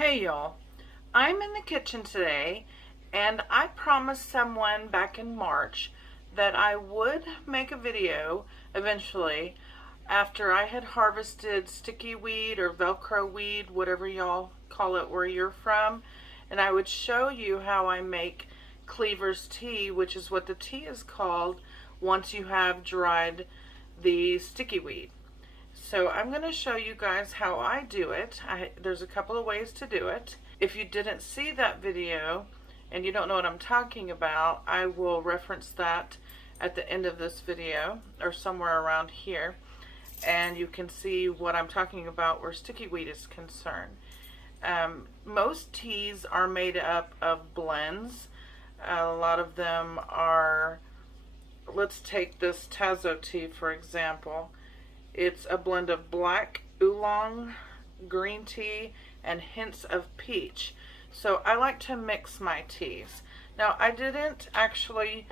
Hey y'all, I'm in the kitchen today and I promised someone back in March that I would make a video eventually after I had harvested sticky weed or Velcro weed, whatever y'all call it where you're from, and I would show you how I make Cleaver's tea, which is what the tea is called once you have dried the sticky weed. So I'm going to show you guys how I do it. There's a couple of ways to do it. If you didn't see that video and you don't know what I'm talking about, I will reference that at the end of this video or somewhere around here, and you can see what I'm talking about where sticky weed is concerned. Most teas are made up of blends. A lot of them are, let's take this Tazo tea for example. It's a blend of black oolong, green tea, and hints of peach. So I like to mix my teas. Now I didn't actually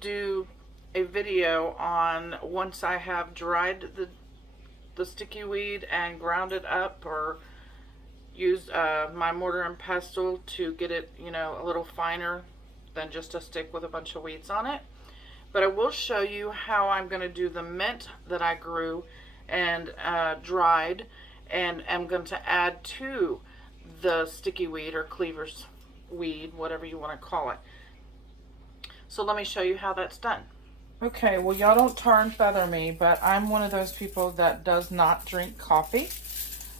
do a video on once I have dried the sticky weed and ground it up, or used my mortar and pestle to get it, a little finer than just a stick with a bunch of weeds on it. But I will show you how I'm going to do the mint that I grew and dried, and I'm going to add to the sticky weed or Cleaver's weed, whatever you want to call it. So let me show you how that's done. Okay, well y'all don't tar and feather me, but I'm one of those people that does not drink coffee.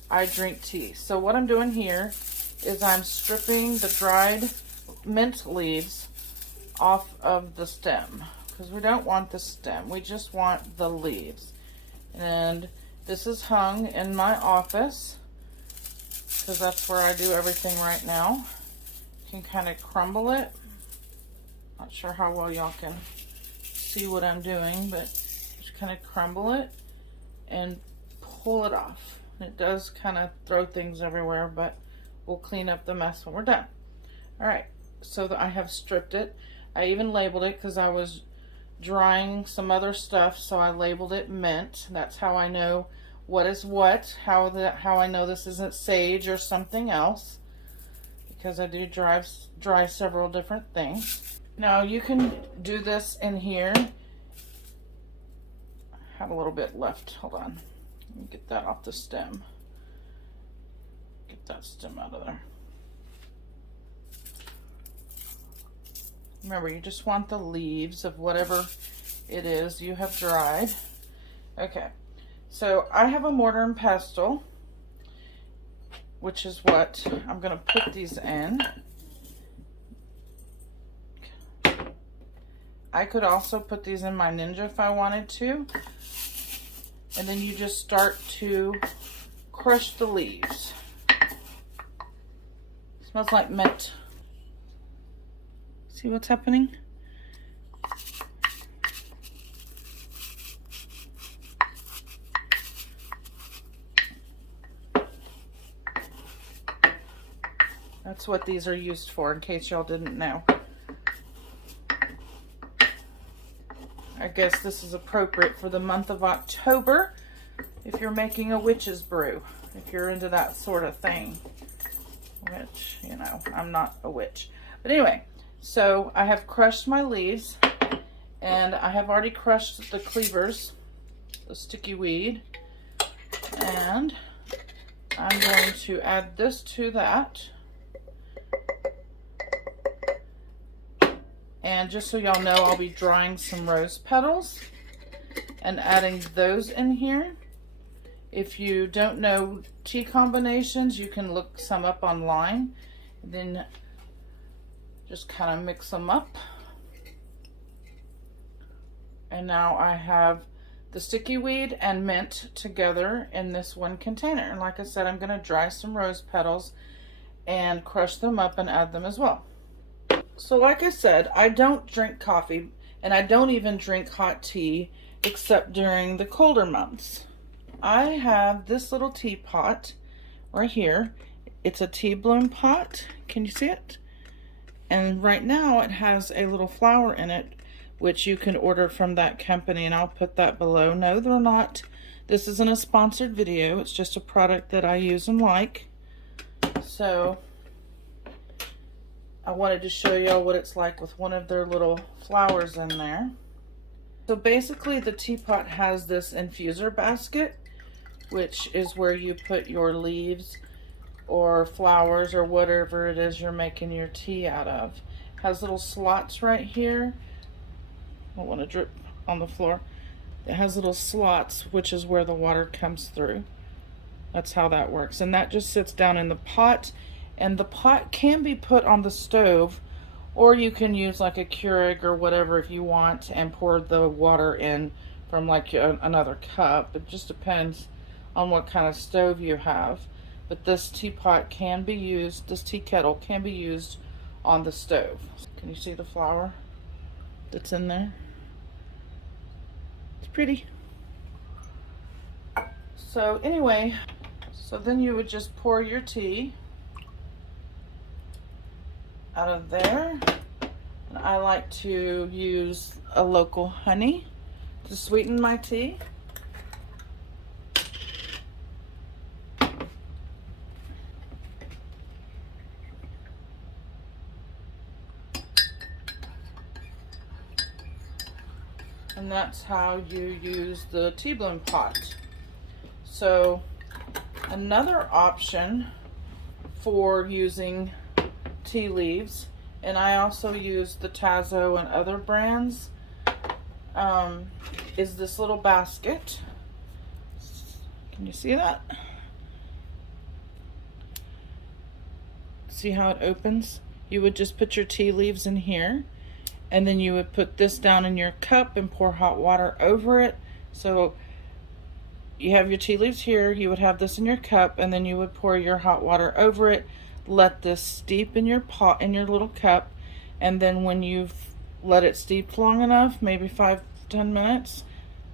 I drink tea. So what I'm doing here is I'm stripping the dried mint leaves off of the stem, because we don't want the stem, we just want the leaves. And this is hung in my office because that's where I do everything right now. You can kind of crumble it. Not sure how well y'all can see what I'm doing, but just kind of crumble it and pull it off. It does kind of throw things everywhere, but we'll clean up the mess when we're done. Alright, so that I have stripped it. I even labeled it because I was drying some other stuff, so I labeled it mint. That's how I know what is what, how I know this isn't sage or something else, because I do dry several different things. Now you can do this in here. I have a little bit left, hold on. Let me get that off the stem. Get that stem out of there. Remember, you just want the leaves of whatever it is you have dried. Okay, so I have a mortar and pestle, which is what I'm going to put these in. I could also put these in my Ninja if I wanted to. And then you just start to crush the leaves. Smells like mint. See what's happening? That's what these are used for, in case y'all didn't know. I guess this is appropriate for the month of October if you're making a witch's brew, if you're into that sort of thing. Which, I'm not a witch. But anyway. So I have crushed my leaves, and I have already crushed the cleavers, the sticky weed, and I'm going to add this to that. And just so y'all know, I'll be drying some rose petals and adding those in here. If you don't know tea combinations, you can look some up online. Then just kind of mix them up. And now I have the sticky weed and mint together in this one container. And like I said, I'm going to dry some rose petals and crush them up and add them as well. So like I said, I don't drink coffee, and I don't even drink hot tea except during the colder months. I have this little teapot right here. It's a tea bloom pot. Can you see it? And right now it has a little flower in it, which you can order from that company, and I'll put that below. No, they're not. This isn't a sponsored video. It's just a product that I use and like. So I wanted to show y'all what it's like with one of their little flowers in there. So basically the teapot has this infuser basket, which is where you put your leaves or flowers or whatever it is you're making your tea out of. It has little slots right here. I don't want to drip on the floor. It has little slots, which is where the water comes through. That's how that works. And that just sits down in the pot, and the pot can be put on the stove, or you can use like a Keurig or whatever if you want and pour the water in from like another cup. It just depends on what kind of stove you have. But this teapot can be used, this tea kettle can be used on the stove. Can you see the flower that's in there? It's pretty. So anyway, so then you would just pour your tea out of there. And I like to use a local honey to sweeten my tea. And that's how you use the tea bloom pot. So another option for using tea leaves, and I also use the Tazo and other brands, is this little basket. Can you see that? See how it opens? You would just put your tea leaves in here, and then you would put this down in your cup and pour hot water over it. So you have your tea leaves here, you would have this in your cup, and then you would pour your hot water over it, let this steep in your pot, in your little cup, and then when you've let it steep long enough, maybe 5-10 minutes,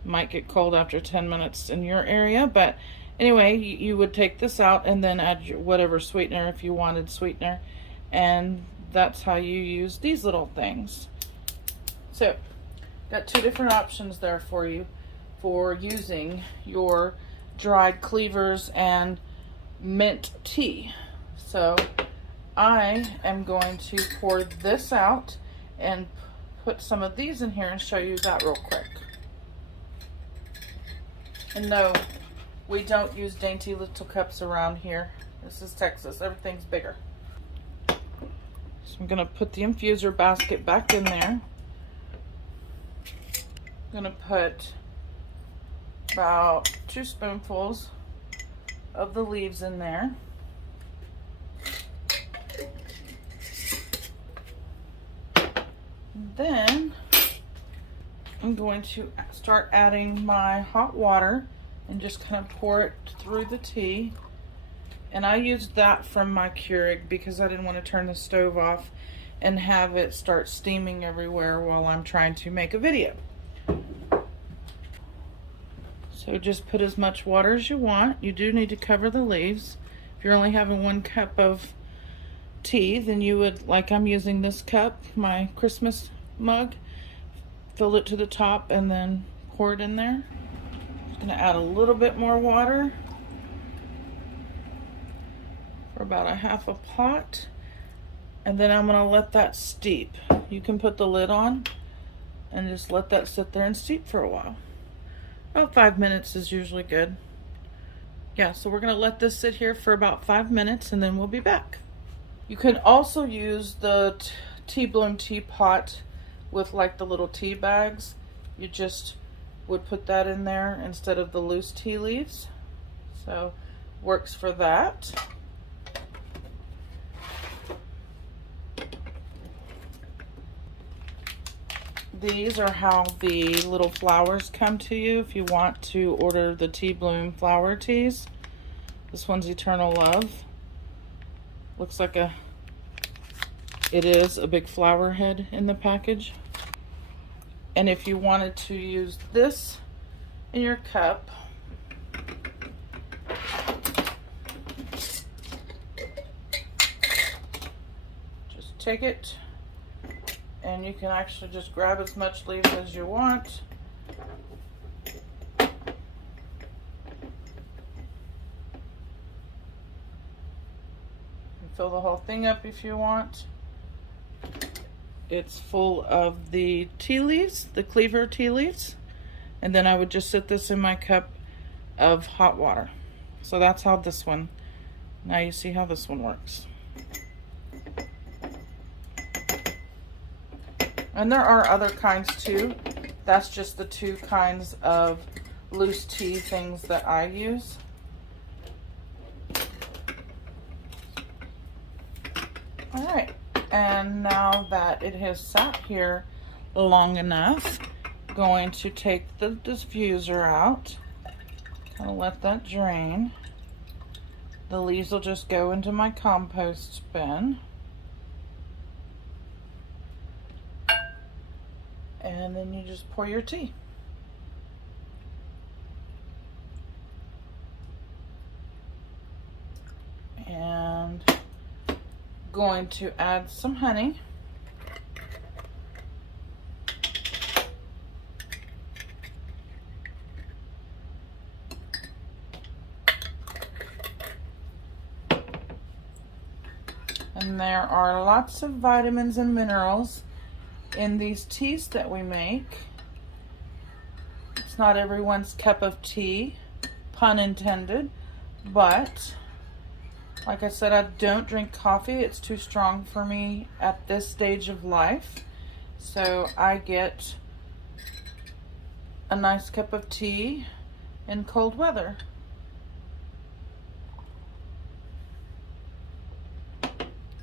might get cold after 10 minutes in your area, but anyway, you would take this out and then add whatever sweetener if you wanted sweetener, and that's how you use these little things. So got two different options there for you for using your dried cleavers and mint tea. So I am going to pour this out and put some of these in here and show you that real quick. And no, we don't use dainty little cups around here. This is Texas, everything's bigger. So I'm gonna put the infuser basket back in there. I'm gonna put about 2 spoonfuls of the leaves in there. Then I'm going to start adding my hot water and just kind of pour it through the tea. And I used that from my Keurig because I didn't want to turn the stove off and have it start steaming everywhere while I'm trying to make a video. So just put as much water as you want. You do need to cover the leaves. If you're only having 1 cup of tea, then you would, like I'm using this cup, my Christmas mug, fill it to the top and then pour it in there. I'm gonna add a little bit more water for about 1/2 a pot, and then I'm gonna let that steep. You can put the lid on and just let that sit there and steep for a while. About 5 minutes is usually good. Yeah, so we're gonna let this sit here for about 5 minutes and then we'll be back. You can also use the tea bloom teapot with like the little tea bags. You just would put that in there instead of the loose tea leaves. So works for that. These are how the little flowers come to you if you want to order the tea bloom flower teas. This one's Eternal Love. Looks like it is a big flower head in the package. And if you wanted to use this in your cup, just take it and you can actually just grab as much leaves as you want. fill the whole thing up if you want. It's full of the tea leaves, the Cleaver tea leaves. And then I would just sit this in my cup of hot water. So that's how this one, now you see how this one works. And there are other kinds too. That's just the 2 kinds of loose tea things that I use. All right, and now that it has sat here long enough, going to take the diffuser out. I'll let that drain. The leaves will just go into my compost bin. And then you just pour your tea. And going to add some honey. And there are lots of vitamins and minerals in these teas that we make. It's not everyone's cup of tea, pun intended, but like I said, I don't drink coffee. It's too strong for me at this stage of life. So I get a nice cup of tea in cold weather.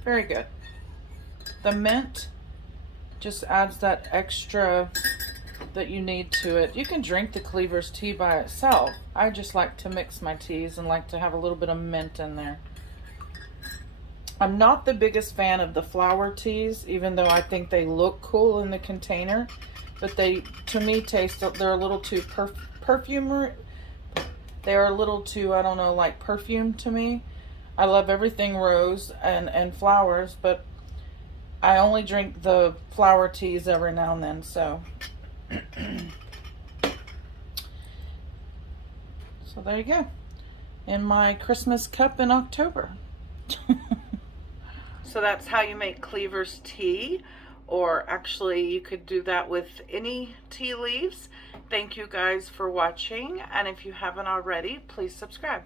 Very good. The mint just adds that extra that you need to it. You can drink the Cleaver's tea by itself. I just like to mix my teas and like to have a little bit of mint in there. I'm not the biggest fan of the flower teas, even though I think they look cool in the container, but they, to me, they're a little too perfumer. They're a little too, I don't know, like perfume to me. I love everything rose and flowers, but I only drink the flower teas every now and then, so. So there you go. In my Christmas cup in October. So that's how you make Cleaver's tea, or actually you could do that with any tea leaves. Thank you guys for watching, and if you haven't already, please subscribe.